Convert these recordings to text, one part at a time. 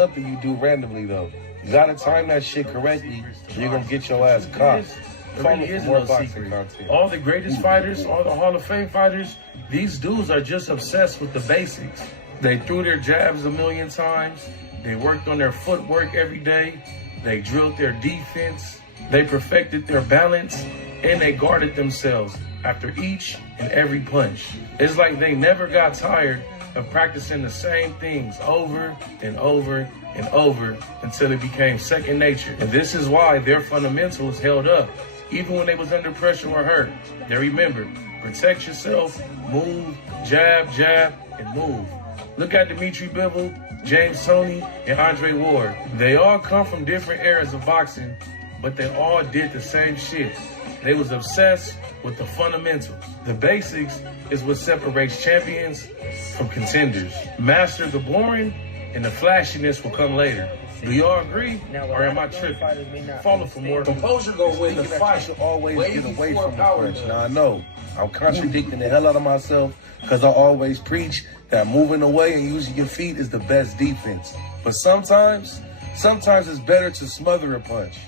something you do randomly, though. You gotta time that shit correctly, or you're gonna get your ass caught. There really is no secret. All the greatest fighters, all the Hall of Fame fighters, these dudes are just obsessed with the basics. They threw their jabs a million times. They worked on their footwork every day. They drilled their defense. They perfected their balance, and they guarded themselves after each and every punch. It's like they never got tired of practicing the same things over and over and over until it became second nature. And this is why their fundamentals held up. Even when they was under pressure or hurt, they remembered, protect yourself, move, jab, jab, and move. Look at Dimitri Bivol, James Toney, and Andre Ward. They all come from different eras of boxing, but they all did the same shit. They was obsessed with the fundamentals. The basics is what separates champions from contenders. Master the boring, and the flashiness will come later. Do y'all agree, or am I tripping? Follow for more. Composure gonna win the fight. You should always get away from the punch. Now I know I'm contradicting the hell out of myself because I always preach that moving away and using your feet is the best defense. But sometimes it's better to smother a punch,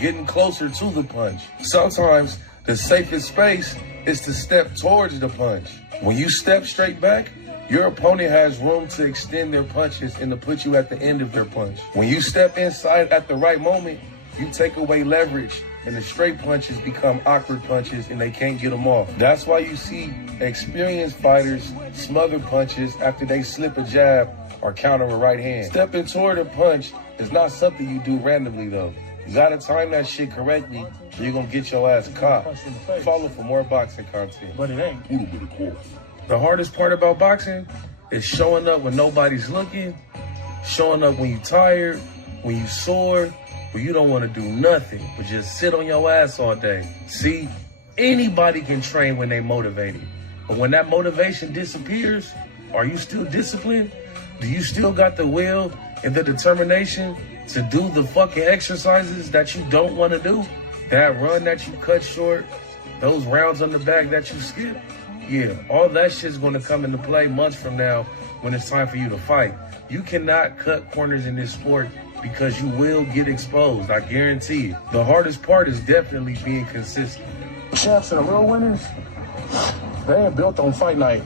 getting closer to the punch. Sometimes the safest space is to step towards the punch. When you step straight back, your opponent has room to extend their punches and to put you at the end of their punch. When you step inside at the right moment, you take away leverage and the straight punches become awkward punches and they can't get them off. That's why you see experienced fighters smother punches after they slip a jab or counter a right hand. Stepping toward a punch is not something you do randomly, though. You gotta time that shit correctly, or you're gonna get your ass caught. Follow for more boxing content. But it ain't. The hardest part about boxing is showing up when nobody's looking, showing up when you're tired, when you're sore, when you don't want to do nothing but just sit on your ass all day. See, anybody can train when they're motivated. But when that motivation disappears, are you still disciplined? Do you still got the will and the determination to do the fucking exercises that you don't want to do? That run that you cut short, those rounds on the back that you skip? Yeah, all that shit's gonna come into play months from now when it's time for you to fight. You cannot cut corners in this sport because you will get exposed, I guarantee it. The hardest part is definitely being consistent. Champs and the real winners, they ain't built on fight night.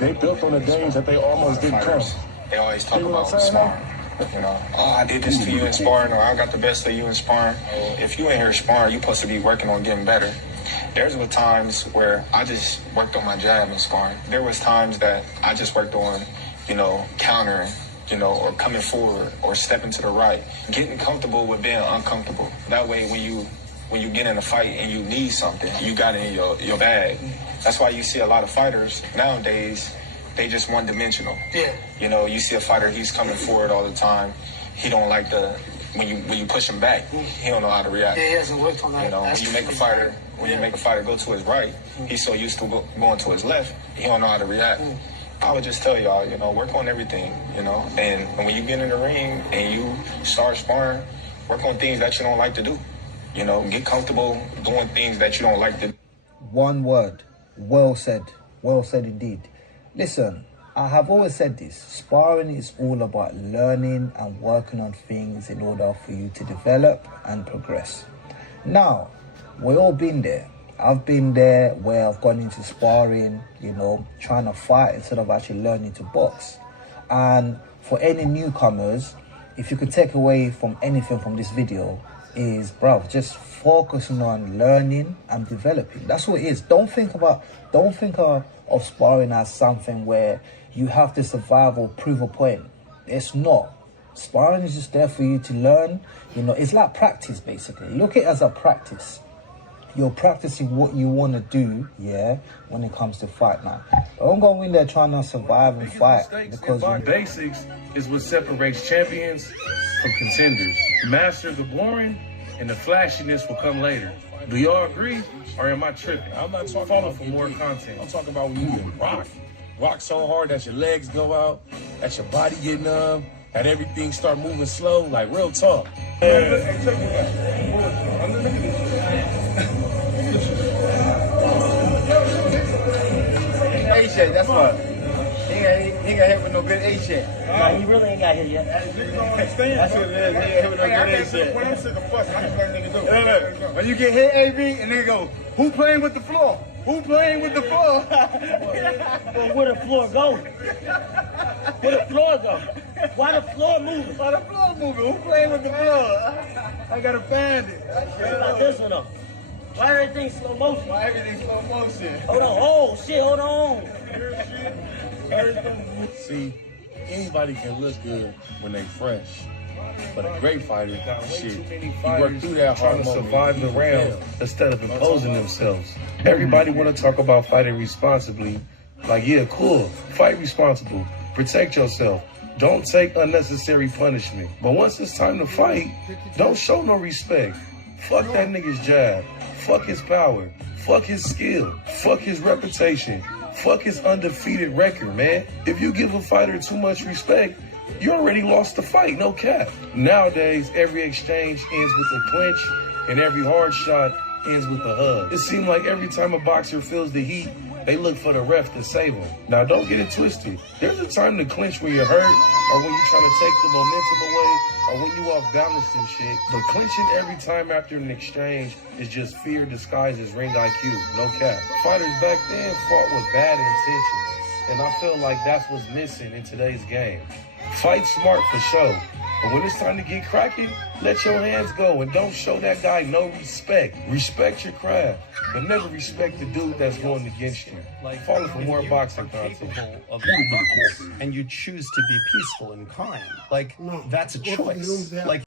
They built on the days that they almost didn't come. They always talk about sparring. You know, oh, I did this to you in sparring, or I got the best of you in sparring. If you ain't here sparring, you're supposed to be working on getting better. There's been times where I just worked on my jab in sparring. There was times that I just worked on, countering, or coming forward or stepping to the right, getting comfortable with being uncomfortable. That way, when you get in a fight and you need something, you got it in your bag. That's why you see a lot of fighters nowadays, they just one-dimensional. Yeah. You see a fighter, he's coming forward all the time. He don't like when you push him back, he don't know how to react. Yeah, he hasn't worked on that. When you make a fighter go to his right, he's so used to going to his left, he don't know how to react. I would just tell y'all, work on everything, and when you get in the ring and you start sparring, work on things that you don't like to do. Get comfortable doing things that you don't like to do. One word, well said indeed. Listen, I have always said this, sparring is all about learning and working on things in order for you to develop and progress. Now, we've all been there. I've been there where I've gone into sparring, trying to fight instead of actually learning to box. And for any newcomers, if you could take away from anything from this video, is, just focusing on learning and developing. That's what it is. Don't think of sparring as something where you have to survive or prove a point. It's not. Sparring is just there for you to learn. It's like practice, basically. Look at it as a practice. You're practicing what you want to do, when it comes to fight now. Don't go in there trying to survive and fight because basics is what separates champions from contenders. Master the boring, and the flashiness will come later. Do y'all agree, or am I tripping? I'm not talking Follow about for more content. I'm talking about when you get rock so hard that your legs go out, that your body get numb, that everything start moving slow, like real talk. Hey, that's what. He got hit with no good A shit. Nah, he really ain't got hit yet. That's what it is. He got hit with no good A shit. When I'm sick of fussing, I just let nigga do. Look, when you get hit, AB, and they go, who playing with the floor? Who playing with the floor? Well, where the floor go? Where the floor go? Why the floor moving? Why the floor moving? Who playing with the floor? I gotta find it. What about this one though? Why everything slow motion? Why everything slow motion? Hold on. Oh shit, hold on. See, anybody can look good when they fresh. But a great fighter, shit, he worked through that trying hard to moment. survive the round instead of imposing themselves. Everybody want to talk about fighting responsibly. Like, yeah, cool. Fight responsible. Protect yourself. Don't take unnecessary punishment. But once it's time to fight, don't show no respect. Fuck that nigga's jab. Fuck his power. Fuck his skill. Fuck his reputation. Fuck his undefeated record, man. If you give a fighter too much respect, you already lost the fight, no cap. Nowadays, every exchange ends with a clinch, and every hard shot ends with a hug. It seems like every time a boxer feels the heat, they look for the ref to save them. Now, don't get it twisted. There's a time to clinch when you're hurt, or when you're trying to take the momentum away, or when you off balance and shit. But clinching every time after an exchange is just fear disguised as ring IQ, no cap. Fighters back then fought with bad intentions, and I feel like that's what's missing in today's game. Fight smart for sure, but when it's time to get cracking, let your hands go and don't show that guy no respect. Respect your craft, but never respect the dude that's going against you. Follow for more boxing content. Of violence, and you choose to be peaceful and kind. Like, that's a choice. Like,